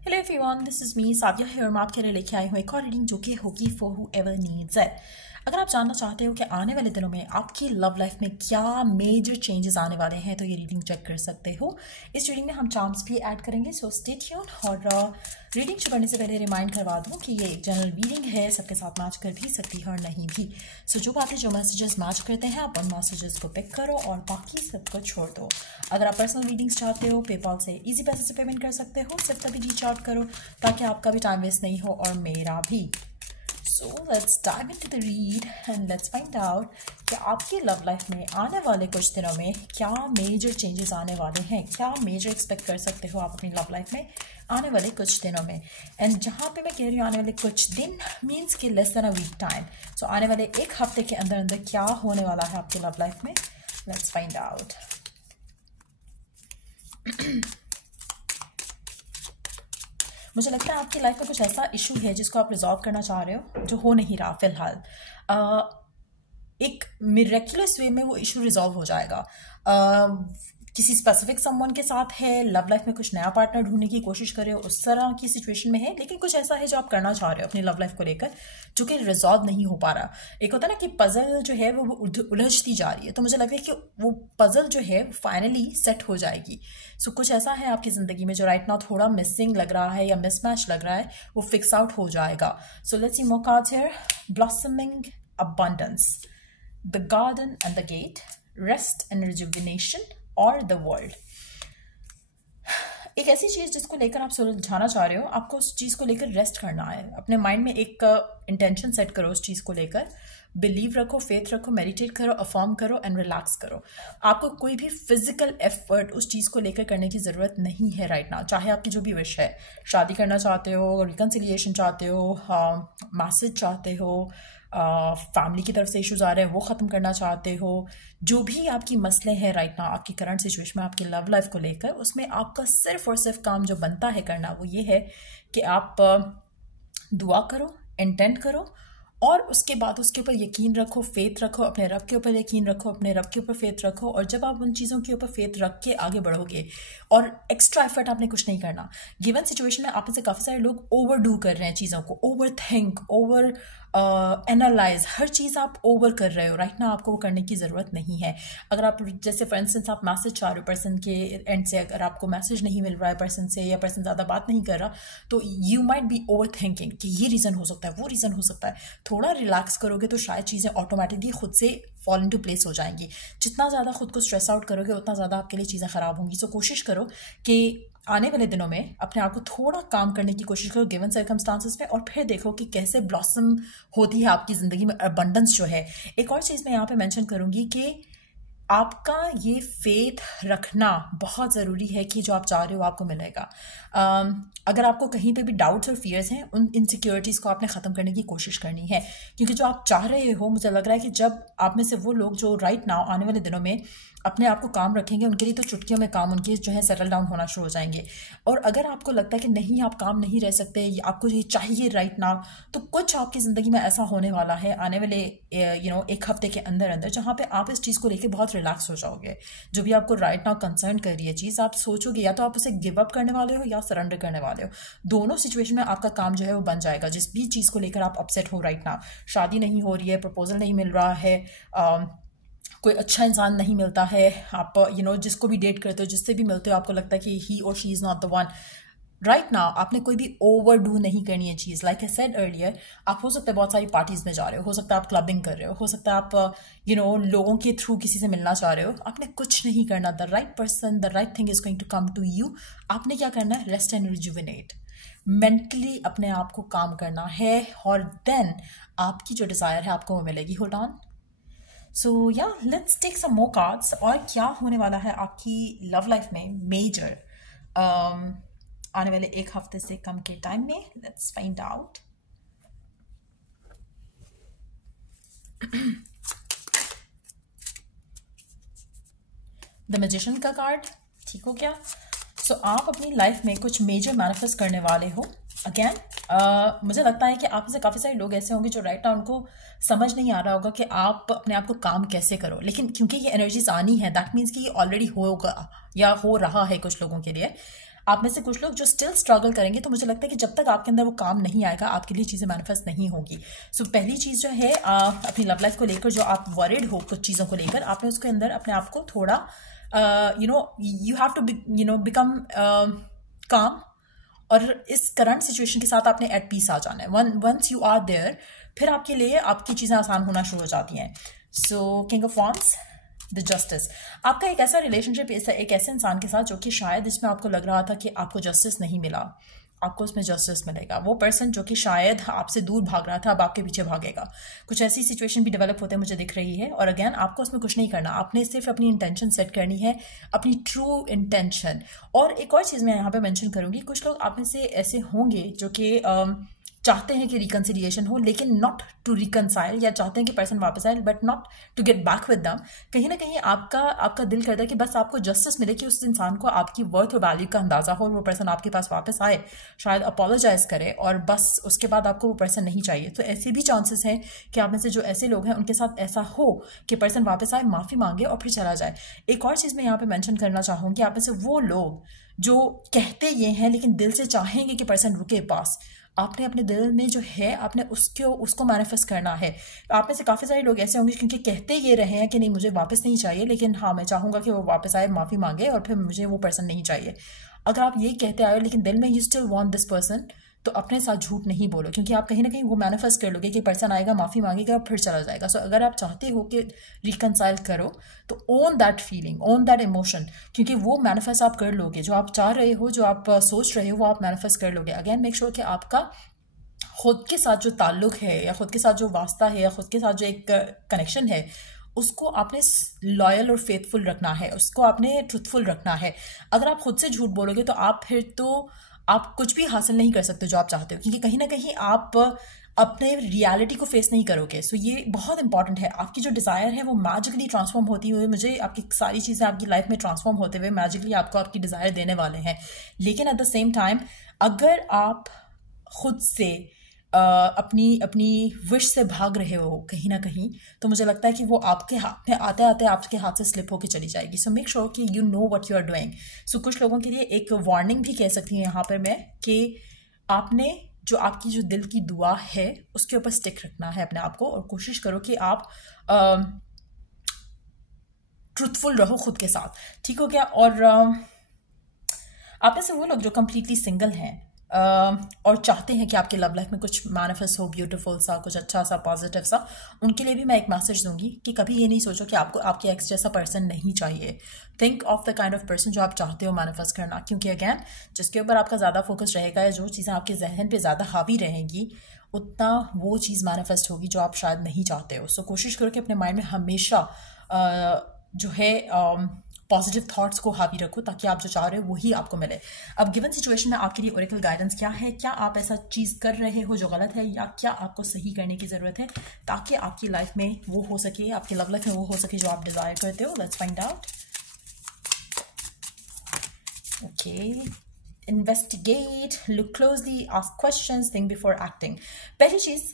Hello everyone, this is me Sadia है और मैं आपके लिए लेके आई हूँ एक और रीडिंग जो कि होगी for who ever needs it. अगर आप जानना चाहते हो कि आने वाले दिनों में आपकी लव लाइफ में क्या मेजर चेंजेस आने वाले हैं तो ये रीडिंग चेक कर सकते हो। इस रीडिंग में हम चार्म्स भी ऐड करेंगे, सो स्टे ट्यून। और रीडिंग शुरू करने से पहले रिमाइंड करवा दूँ कि ये एक जनरल रीडिंग है, सबके साथ मैच कर भी सकती है और नहीं भी। सो जो बातें जो मैसेजेस मैच करते हैं आप उन मैसेजेस को पिक करो और बाकी सबको छोड़ दो। अगर आप पर्सनल रीडिंग्स चाहते हो पेपाल से इजी पैसे से पेमेंट कर सकते हो, सिर्फ तभी रीच आउट करो ताकि आपका भी टाइम वेस्ट नहीं हो और मेरा भी। So let's dive into the read and let's find out कि आपकी लव लाइफ में आने वाले कुछ दिनों में क्या मेजर चेंजेस आने वाले हैं, क्या मेजर एक्सपेक्ट कर सकते हो आप अपनी लव लाइफ में आने वाले कुछ दिनों में। एंड जहाँ पे मैं कह रही हूँ आने वाले कुछ दिन मीन्स कि less than a week time. So आने वाले एक हफ्ते के अंदर अंदर क्या होने वाला है आपकी लव लाइफ में, लेट्स फाइंड आउट। मुझे लगता है आपकी लाइफ में कुछ ऐसा इशू है जिसको आप रिजॉल्व करना चाह रहे हो जो हो नहीं रहा फिलहाल। एक मिरेक्युलस वे में वो इशू रिजॉल्व हो जाएगा। किसी स्पेसिफिक समवन के साथ है, लव लाइफ में कुछ नया पार्टनर ढूंढने की कोशिश कर रहे हो, उस तरह की सिचुएशन में है, लेकिन कुछ ऐसा है जो आप करना चाह रहे हो अपनी लव लाइफ को लेकर जो कि रिजॉल्व नहीं हो पा रहा। एक होता है ना कि पजल जो है वो उलझती जा रही है, तो मुझे लग रहा है कि वो पजल जो है फाइनली सेट हो जाएगी। सो कुछ ऐसा है आपकी ज़िंदगी में जो राइट नाउ थोड़ा मिसिंग लग रहा है या मिसमैच लग रहा है, वो फिक्स आउट हो जाएगा। So let's see more cards here. Blossoming abundance, the garden and the gate, rest and rejuvenation और द वर्ल्ड। एक ऐसी चीज़ जिसको लेकर आप सुलझाना चाह रहे हो, आपको उस चीज़ को लेकर रेस्ट करना है। अपने माइंड में एक इंटेंशन सेट करो उस चीज़ को लेकर, बिलीव रखो, फेथ रखो, मेडिटेट करो, अफर्म करो एंड रिलैक्स करो। आपको कोई भी फिजिकल एफर्ट उस चीज़ को लेकर करने की ज़रूरत नहीं है राइट नाउ। चाहे आपकी जो भी विश है, शादी करना चाहते हो, रिकन्सिलिएशन चाहते हो, मैसेज चाहते हो, फैमिली की तरफ से इश्यूज आ रहे हैं वो ख़त्म करना चाहते हो, जो भी आपकी मसले हैं राइट नाउ आपकी करंट सिचुएशन में आपकी लव लाइफ को लेकर, उसमें आपका सिर्फ और सिर्फ काम जो बनता है करना वो ये है कि आप दुआ करो, इंटेंट करो और उसके बाद उसके ऊपर यकीन रखो, फेथ रखो, अपने रब के ऊपर यकीन रखो, अपने रब के ऊपर फेथ रखो। और जब आप उन चीज़ों के ऊपर फेथ रख के आगे बढ़ोगे और एक्स्ट्रा एफर्ट आपने कुछ नहीं करना। गिवन सिचुएशन में आप में से काफ़ी सारे लोग ओवर डू कर रहे हैं चीज़ों को, ओवर थिंक, ओवर एनालाइज, हर चीज़ आप ओवर कर रहे हो राइट ना। आपको वो करने की ज़रूरत नहीं है। अगर आप जैसे फॉर इंस्टेंस आप मैसेज चाह रहे हो पर्सन के एंड से, अगर आपको मैसेज नहीं मिल रहा है पर्सन से या पर्सन ज़्यादा बात नहीं कर रहा, तो you might be over thinking कि ये रीज़न हो सकता है, वो रीज़न हो सकता है। थोड़ा रिलैक्स करोगे तो शायद चीज़ें ऑटोमेटिकली खुद से फॉल इनटू प्लेस हो जाएंगी। जितना ज़्यादा खुद को स्ट्रेस आउट करोगे उतना ज़्यादा आपके लिए चीज़ें ख़राब होंगी। सो कोशिश करो कि आने वाले दिनों में अपने आप को थोड़ा काम करने की कोशिश करो गिवन सर्कमस्टांसेस में, और फिर देखो कि कैसे ब्लॉसम होती है आपकी ज़िंदगी में अबंडेंस जो है। एक और चीज़ मैं यहाँ पे मेंशन करूँगी कि आपका ये फेथ रखना बहुत ज़रूरी है कि जो आप चाह रहे हो आपको मिलेगा। अगर आपको कहीं पे भी डाउट्स और फियर्स हैं, उन इनसिक्योरिटीज़ को आपने ख़त्म करने की कोशिश करनी है, क्योंकि जो आप चाह रहे हो, मुझे लग रहा है कि जब आप में से वो लोग जो राइट नाउ आने वाले दिनों में अपने आप को काम रखेंगे, उनके लिए तो चुटकियों में काम उनके जो है सेटल डाउन होना शुरू हो जाएंगे। और अगर आपको लगता है कि नहीं आप काम नहीं रह सकते, आपको ये चाहिए राइट नाउ, तो कुछ आपकी ज़िंदगी में ऐसा होने वाला है आने वाले एक हफ्ते के अंदर अंदर, जहाँ पे आप इस चीज़ को लेके बहुत रिलैक्स हो जाओगे। जो भी आपको राइट नाउ कंसर्न कर रही है चीज़, आप सोचोगे या तो आप उसे गिव अप करने वाले हो या सरेंडर करने वाले हो। दोनों सिचुएशन में आपका काम जो है वो बन जाएगा। जिस भी चीज़ को लेकर आप अपसेट हो राइट नाउ, शादी नहीं हो रही है, प्रपोजल नहीं मिल रहा है, कोई अच्छा इंसान नहीं मिलता है, आप जिसको भी डेट करते हो, जिससे भी मिलते हो, आपको लगता है कि ही और she is not the one right now, आपने कोई भी ओवर डू नहीं करनी है चीज़। लाइक आई सेड अर्लियर, आप हो सकता है बहुत सारी पार्टीज़ में जा रहे हो सकता है आप क्लबिंग कर रहे हो सकता है आप लोगों के थ्रू किसी से मिलना चाह रहे हो, आपने कुछ नहीं करना। The right person, the right thing is going to come to you. आपने क्या करना है, रेस्ट एंड रिजुविनेट, मेंटली अपने आप को काम करना है, और देन आपकी जो डिज़ायर है आपको वो मिलेगी। Hold on. सो या let's take some more cards. और क्या होने वाला है आपकी लव लाइफ में मेजर आने वाले एक हफ्ते से कम के टाइम में, let's find out. The magician का कार्ड, ठीक हो क्या? सो आप अपनी लाइफ में कुछ मेजर मैनिफेस्ट करने वाले हो। अगेन मुझे लगता है कि आप में से काफ़ी सारे लोग ऐसे होंगे जो राइट नाउ उनको समझ नहीं आ रहा होगा कि आप अपने आप को काम कैसे करो, लेकिन क्योंकि ये एनर्जीज आनी है, दैट मीन्स कि ये ऑलरेडी होगा या हो रहा है कुछ लोगों के लिए। आप में से कुछ लोग जो स्टिल स्ट्रगल करेंगे, तो मुझे लगता है कि जब तक आपके अंदर वो काम नहीं आएगा आपके लिए चीज़ें मैनिफेस्ट नहीं होगी। सो पहली चीज़ जो है अपनी लव लाइफ को लेकर जो आप वरिड हो कुछ चीज़ों को लेकर, आपने उसके अंदर अपने आप को थोड़ा यू हैव टू बिकम काम, और इस करंट सिचुएशन के साथ आपने एट पीस आ जाना है। वंस यू आर देयर, फिर आपके लिए आपकी चीज़ें आसान होना शुरू हो जाती हैं। So king of wands, the justice. आपका एक ऐसा रिलेशनशिप एक ऐसे इंसान के साथ जो कि शायद इसमें आपको लग रहा था कि आपको जस्टिस नहीं मिला, आपको उसमें जस्टिस मिलेगा। वो पर्सन जो कि शायद आपसे दूर भाग रहा था अब आपके पीछे भागेगा। कुछ ऐसी सिचुएशन भी डेवलप होते हैं मुझे दिख रही है। और अगेन आपको उसमें कुछ नहीं करना, आपने सिर्फ अपनी इंटेंशन सेट करनी है, अपनी ट्रू इंटेंशन। और एक और चीज़ मैं यहाँ पे मेंशन करूँगी, कुछ लोग आप में से ऐसे होंगे जो कि चाहते हैं कि रिकन्सिलिएशन हो लेकिन नॉट टू रिकनसाइल, या चाहते हैं कि पर्सन वापस आए but not to get back with them. कहीं ना कहीं आपका दिल करता है कि बस आपको जस्टिस मिले, कि उस इंसान को आपकी वर्थ और वैल्यू का अंदाजा हो और वो पर्सन आपके पास वापस आए, शायद अपोलोजाइज करे, और बस उसके बाद आपको वो पर्सन नहीं चाहिए। तो ऐसे भी चांसेस हैं कि आप में से जो ऐसे लोग हैं उनके साथ ऐसा हो कि पर्सन वापस आए, माफ़ी मांगे और फिर चला जाए। एक और चीज़ मैं यहाँ पे मेंशन करना चाहूँगी, आप में से वो लोग जो कहते ये हैं लेकिन दिल से चाहेंगे कि पर्सन रुके पास, आपने अपने दिल में जो है आपने उसको मैनिफेस्ट करना है। आप में से काफ़ी सारे लोग ऐसे होंगे क्योंकि कहते ये रहे हैं कि नहीं मुझे वापस नहीं चाहिए, लेकिन हाँ मैं चाहूँगा कि वो वापस आए, माफ़ी मांगे, और फिर मुझे वो पर्सन नहीं चाहिए। अगर आप ये कहते आए हो लेकिन दिल में you still want this person, तो अपने साथ झूठ नहीं बोलो, क्योंकि आप कहीं ना कहीं वो मैनिफेस्ट कर लोगे कि पर्सन आएगा, माफ़ी मांगेगा, फिर चला जाएगा। सो अगर आप चाहते हो कि रिकनसाइल करो, तो own that feeling, own that emotion, क्योंकि वो मैनिफेस्ट आप कर लोगे। जो आप चाह रहे हो, जो आप सोच रहे हो, वो आप मैनिफेस्ट कर लोगे। अगेन मेक श्योर कि आपका खुद के साथ जो ताल्लुक है, या खुद के साथ जो वास्ता है, या खुद के साथ जो एक कनेक्शन है, उसको आपने लॉयल और फेथफुल रखना है, उसको आपने ट्रुथफुल रखना है। अगर आप खुद से झूठ बोलोगे तो आप कुछ भी हासिल नहीं कर सकते जो आप चाहते हो, क्योंकि कहीं ना कहीं आप अपने रियलिटी को फेस नहीं करोगे। सो ये बहुत इंपॉर्टेंट है। आपकी जो डिज़ायर है वो मैजिकली ट्रांसफॉर्म होती हुई, मुझे आपकी सारी चीज़ें आपकी लाइफ में ट्रांसफॉर्म होते हुए मैजिकली आपको आपकी डिज़ायर देने वाले हैं। लेकिन एट द सेम टाइम अगर आप खुद से अपनी विश से भाग रहे हो कहीं ना कहीं, तो मुझे लगता है कि वो आपके हाथ में आते आते आपके हाथ से स्लिप होकर चली जाएगी। सो मेक श्योर कि you know what you are doing. So कुछ लोगों के लिए एक वार्निंग भी कह सकती हूँ यहाँ पर मैं, कि आपने जो आपकी जो दिल की दुआ है उसके ऊपर स्टिक रखना है अपने आप को, और कोशिश करो कि आप ट्रुथफुल रहो खुद के साथ। ठीक हो गया? और आप में से वो लोग जो कम्प्लीटली सिंगल हैं और चाहते हैं कि आपके लव लाइफ में कुछ मैनिफेस्ट हो, ब्यूटीफुल सा, कुछ अच्छा सा, पॉजिटिव सा, उनके लिए भी मैं एक मैसेज दूंगी कि कभी ये नहीं सोचो कि आपको आपके एक्स जैसा पर्सन नहीं चाहिए। Think of the kind of person जो आप चाहते हो मैनिफेस्ट करना, क्योंकि अगेन जिसके ऊपर आपका ज़्यादा फोकस रहेगा, या जो चीज़ें आपके जहन पे ज़्यादा हावी रहेंगी, उतना वो चीज़ मैनिफेस्ट होगी जो आप शायद नहीं चाहते हो। सो कोशिश करो कि अपने माइंड में हमेशा जो है पॉजिटिव थॉट्स को हावी रखो, ताकि आप जो चाह रहे हो वही आपको मिले। अब गिवन सिचुएशन में आपके लिए ओरेकल गाइडेंस क्या है? क्या आप ऐसा चीज़ कर रहे हो जो गलत है, या क्या आपको सही करने की ज़रूरत है ताकि आपकी लाइफ में वो हो सके, आपकी लव लाइफ में वो हो सके जो आप डिज़ायर करते हो? Let's find out. Okay, investigate, look closely, ask questions, think before acting. पहली चीज़,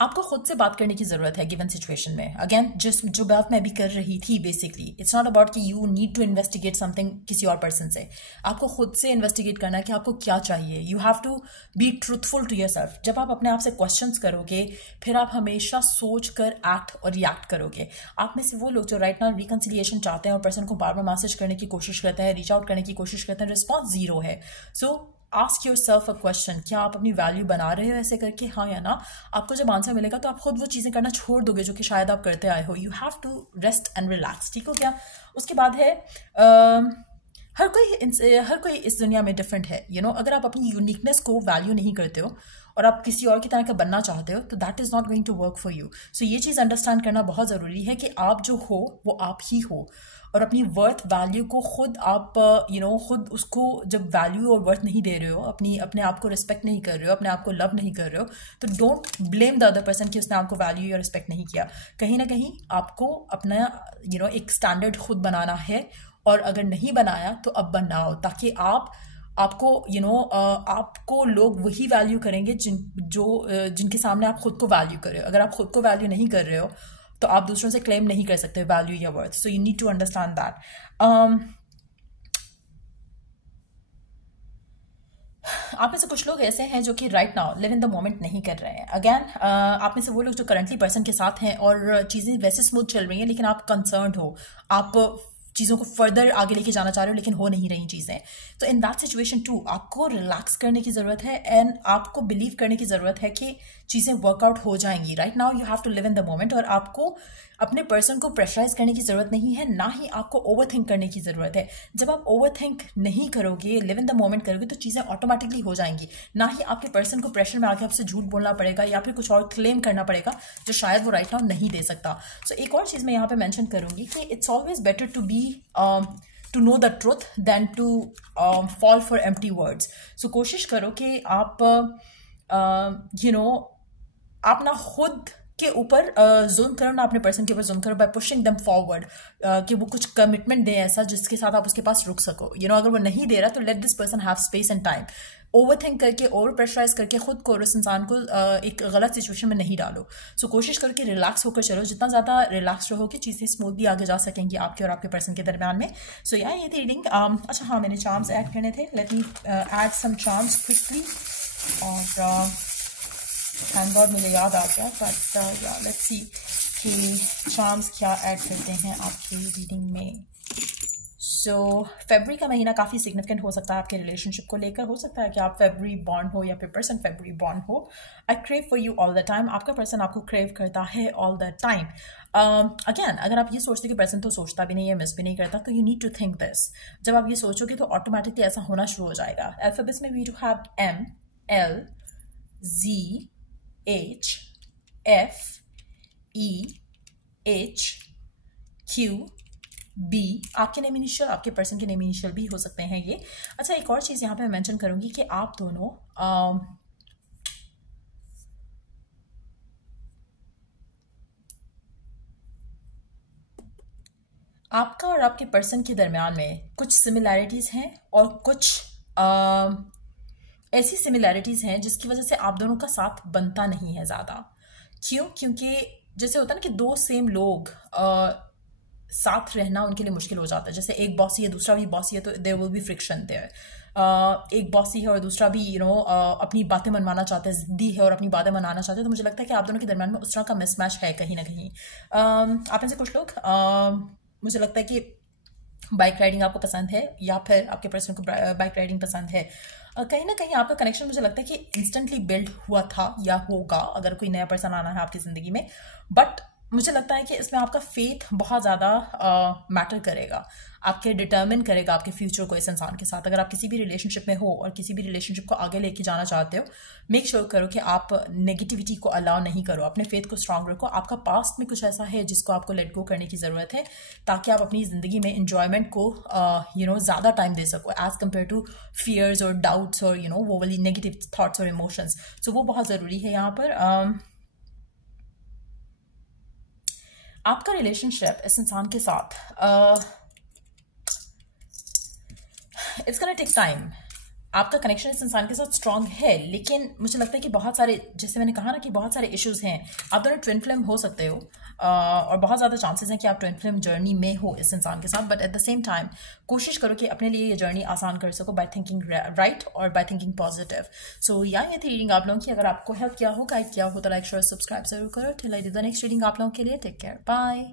आपको खुद से बात करने की ज़रूरत है गिवन सिचुएशन में। अगेन जो बात मैं अभी कर रही थी, बेसिकली इट्स नॉट अबाउट कि you need to investigate something किसी और पर्सन से। आपको खुद से इन्वेस्टिगेट करना है कि आपको क्या चाहिए। You have to be truthful to yourself. जब आप अपने आप से क्वेश्चंस करोगे, फिर आप हमेशा सोच कर एक्ट और रिएक्ट करोगे। आप में से वो लोग जो राइट नाउ रिकन्सिलिएशन चाहते हैं और पर्सन को बार बार मैसेज करने की कोशिश करते हैं, रीच आउट करने की कोशिश करते हैं, रिस्पॉन्स जीरो है। सो ask your self a question, क्या आप अपनी वैल्यू बना रहे हो ऐसे करके, हाँ या ना? आपको जब आंसर मिलेगा तो आप खुद वो चीज़ें करना छोड़ दोगे जो कि शायद आप करते आए हो। You have to rest and relax. ठीक हो क्या? उसके बाद है हर कोई इस दुनिया में डिफरेंट है। अगर आप अपनी यूनिकनेस को वैल्यू नहीं करते हो और आप किसी और की तरह का बनना चाहते हो, तो that is not going to work for you. So ये चीज़ अंडरस्टैंड करना बहुत ज़रूरी है कि आप जो हो वो आप ही हो, और अपनी वर्थ वैल्यू को खुद आप खुद उसको जब वैल्यू और वर्थ नहीं दे रहे हो, अपने आप को रिस्पेक्ट नहीं कर रहे हो, अपने आप को लव नहीं कर रहे हो, तो don't blame the other person कि उसने आपको वैल्यू या रिस्पेक्ट नहीं किया। कहीं ना कहीं आपको अपना एक स्टैंडर्ड खुद बनाना है, और अगर नहीं बनाया तो अब बनाओ, ताकि आपको आपको लोग वही वैल्यू करेंगे जिनके सामने आप खुद को वैल्यू कर रहे हो। अगर आप खुद को वैल्यू नहीं कर रहे हो तो आप दूसरों से क्लेम नहीं कर सकते वैल्यू या worth. So you need to understand that. आप में से कुछ लोग ऐसे हैं जो कि right now live in the moment नहीं कर रहे हैं. अगेन आप में से वो लोग जो करंटली पर्सन के साथ हैं और चीज़ें वैसे स्मूथ चल रही हैं, लेकिन आप कंसर्न्ड हो, आप चीज़ों को फर्दर आगे लेके जाना चाह रहे हो, लेकिन हो नहीं रही चीज़ें. तो इन दैट सिचुएशन टू आपको रिलैक्स करने की ज़रूरत है एंड आपको बिलीव करने की ज़रूरत है कि चीज़ें वर्कआउट हो जाएंगी. Right now you have to live in the moment और आपको अपने पर्सन को प्रेशराइज करने की ज़रूरत नहीं है, ना ही आपको ओवर थिंक करने की ज़रूरत है. जब आप ओवर थिंक नहीं करोगे, लिव इन द मोमेंट करोगे, तो चीज़ें ऑटोमेटिकली हो जाएंगी. ना ही आपके पर्सन को प्रेशर में आके आपसे झूठ बोलना पड़ेगा या फिर कुछ और क्लेम करना पड़ेगा जो शायद वो राइट नाउ नहीं दे सकता. सो एक और चीज़ मैं यहाँ पे मेंशन करूँगी कि it's always better to be to know the truth than to fall for empty words. So कोशिश करो कि आप आप ना खुद के ऊपर जुल्म करो, ना अपने पर्सन के ऊपर जुल्म करो बाय पुशिंग देम फॉरवर्ड, कि वो कुछ कमिटमेंट दे ऐसा जिसके साथ आप उसके पास रुक सको. अगर वो नहीं दे रहा तो let this person have space and time. Over think करके, ओवर प्रेशराइज करके खुद को और उस इंसान को एक गलत सिचुएशन में नहीं डालो. सो कोशिश करो कि रिलैक्स होकर चलो. जितना ज़्यादा रिलैक्स रहोगे, चीज़ें स्मूथली आगे जा सकेंगी आपके और आपके पर्सन के दरमियान में. सो ये थी रीडिंग. अच्छा हाँ, मैंने चार्म्स ऐड करने थे. Let me add some charms quickly. और थैंक गॉड मुझे याद आ गया. बट लेट्स सी कि चार्म्स क्या ऐड करते हैं आपकी रीडिंग में. सो फरवरी का महीना काफ़ी सिग्निफिकेंट हो सकता है आपके रिलेशनशिप को लेकर. हो सकता है कि आप फरवरी बॉर्न हो या फिर पर्सन फरवरी बॉर्न हो. आई crave for you all the time. आपका पर्सन आपको क्रेव करता है ऑल द टाइम. अगेन अगर आप ये सोचते कि पर्सन तो सोचता भी नहीं है, मिस भी नहीं करता, तो you need to think this. जब आप ये सोचोगे तो ऑटोमेटिकली ऐसा होना शुरू हो जाएगा. अल्फाबेट्स में we do have M, L, Z, H, F, E, H, Q, B. आपके नेम इनिशियल, आपके पर्सन के नेम इनिशियल भी हो सकते हैं ये. अच्छा, एक और चीज़ यहाँ पे मैं मेंशन करूँगी कि आप दोनों आपका और आपके पर्सन के दरमियान में कुछ सिमिलैरिटीज़ हैं और कुछ ऐसी सिमिलैरिटीज़ हैं जिसकी वजह से आप दोनों का साथ बनता नहीं है ज़्यादा. क्यों? क्योंकि जैसे होता है ना कि दो सेम लोग साथ रहना उनके लिए मुश्किल हो जाता है. जैसे एक बॉसी है, दूसरा भी बॉसी है, तो there will be friction there. एक बॉसी है और दूसरा भी अपनी बातें मनवाना चाहता है, जिद्दी है और अपनी बातें मनाना चाहते हैं. तो मुझे लगता है कि आप दोनों के दरमियान में उस तरह का मिसमैच है कहीं ना कहीं. आप में से कुछ लोग मुझे लगता है कि बाइक राइडिंग आपको पसंद है या फिर आपके पर्सन को बाइक राइडिंग पसंद है. कहीं ना कहीं आपका कनेक्शन मुझे लगता है कि इंस्टेंटली बिल्ड हुआ था या होगा अगर कोई नया पर्सन आना है आपकी ज़िंदगी में. बट मुझे लगता है कि इसमें आपका फेथ बहुत ज़्यादा मैटर करेगा, आपके डिटर्मिन करेगा आपके फ्यूचर को इस इंसान के साथ. अगर आप किसी भी रिलेशनशिप में हो और किसी भी रिलेशनशिप को आगे लेके जाना चाहते हो, मेक श्योर करो कि आप नेगेटिविटी को अलाउ नहीं करो. अपने फेथ को स्ट्रांग रखो. आपका पास्ट में कुछ ऐसा है जिसको आपको लेट गो करने की ज़रूरत है ताकि आप अपनी ज़िंदगी में इंजॉयमेंट को ज़्यादा टाइम दे सको एज़ कम्पेयर टू फियर्स और डाउट्स और वो वाली नेगेटिव थाट्स और इमोशंस. सो वो बहुत ज़रूरी है यहाँ पर. आपका रिलेशनशिप इस इंसान के साथ इट्स गोना टेक टाइम. आपका कनेक्शन इस इंसान के साथ स्ट्रांग है, लेकिन मुझे लगता है कि बहुत सारे, जैसे मैंने कहा ना कि बहुत सारे इश्यूज हैं. आप दोनों ट्विन फ्लेम हो सकते हो और बहुत ज़्यादा चांसेस हैं कि आप ट्विन फ्लेम जर्नी में हो इस इंसान के साथ. But at the same time कोशिश करो कि अपने लिए ये जर्नी आसान कर सको बाय थिंकिंग राइट और बाय थिंकिंग पॉजिटिव. सो ये थी रीडिंग आप लोगों की. अगर आपको हेल्प किया हो, गाइड किया हो, तो लाइक शेयर सब्सक्राइब जरूर करो. Till I do the next reading आप लोगों के लिए. Take care, bye.